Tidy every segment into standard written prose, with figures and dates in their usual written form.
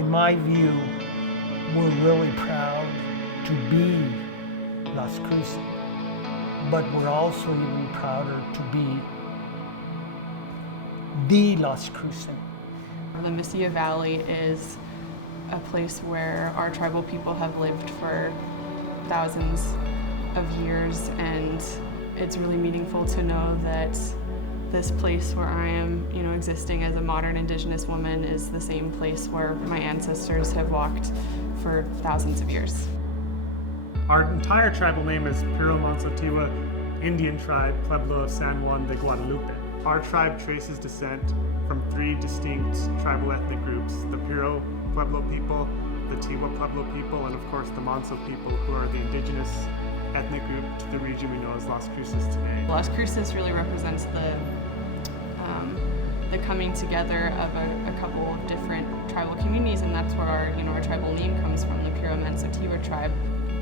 In my view, we're really proud to be Las Cruces, but we're also even prouder to be the Las Cruces. The Mesilla Valley is a place where our tribal people have lived for thousands of years, and it's really meaningful to know that this place where I am, existing as a modern Indigenous woman is the same place where my ancestors have walked for thousands of years. Our entire tribal name is Piro-Manso-Tiwa, Indian tribe, Pueblo of San Juan de Guadalupe. Our tribe traces descent from three distinct tribal ethnic groups: the Piro Pueblo people, the Tiwa Pueblo people, and of course the Manso people, who are the indigenous ethnic group to the region we know as Las Cruces today. Las Cruces really represents the coming together of a couple of different tribal communities, and that's where our tribal name comes from, the Piro-Manso-Tiwa tribe.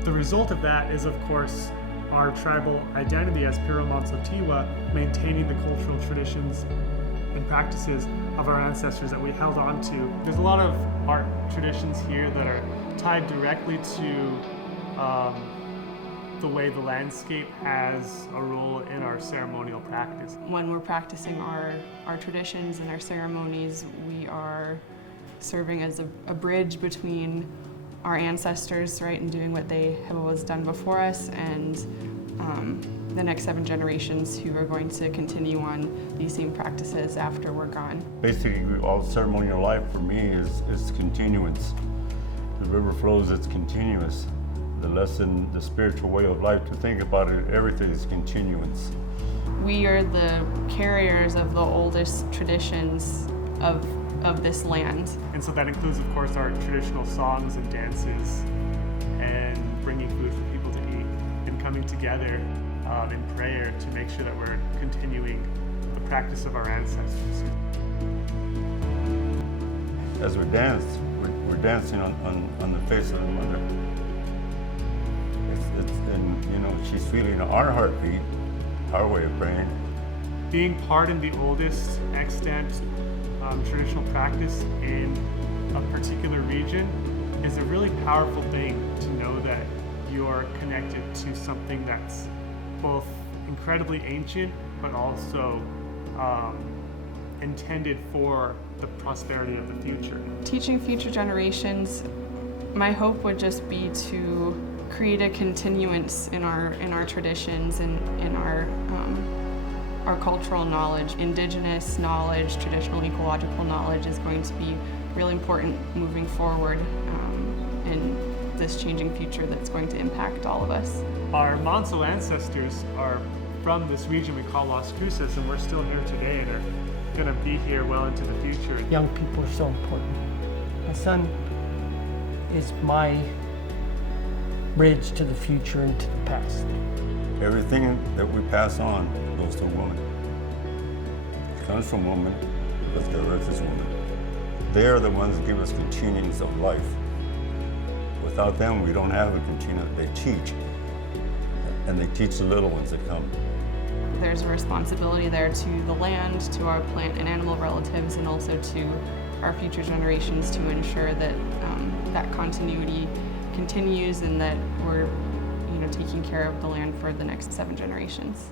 The result of that is, of course, our tribal identity as Piro-Manso-Tiwa, maintaining the cultural traditions and practices of our ancestors that we held on to. There's a lot of art traditions here that are tied directly to the way the landscape has a role in our ceremonial practice. When we're practicing our traditions and our ceremonies, we are serving as a bridge between our ancestors, right, and doing what they have always done before us, and the next 7 generations who are going to continue on these same practices after we're gone. Basically, all ceremonial life for me is continuance. The river flows, it's continuous. The lesson, the spiritual way of life, to think about it, everything is continuance. We are the carriers of the oldest traditions of this land. And so that includes, of course, our traditional songs and dances, and bringing food for people to eat, and coming together in prayer to make sure that we're continuing the practice of our ancestors. As we dance, we're dancing on the face of the mother. And she's feeling our heartbeat, our way of praying. Being part in the oldest extant traditional practice in a particular region is a really powerful thing, to know that you're connected to something that's both incredibly ancient but also intended for the prosperity of the future. Teaching future generations, my hope would just be to create a continuance in our traditions and in our cultural knowledge. Indigenous knowledge, traditional ecological knowledge is going to be really important moving forward in this changing future that's going to impact all of us. Our Manso ancestors are from this region we call Las Cruces, and we're still here today and are going to be here well into the future. Young people are so important. My son is my bridge to the future and to the past. Everything that we pass on goes to a woman. It comes from woman because the earth is woman. They are the ones that give us continuance of life. Without them, we don't have a continuance. They teach, and they teach the little ones that come. There's a responsibility there to the land, to our plant and animal relatives, and also to our future generations to ensure that that continuity continues and that we're taking care of the land for the next 7 generations.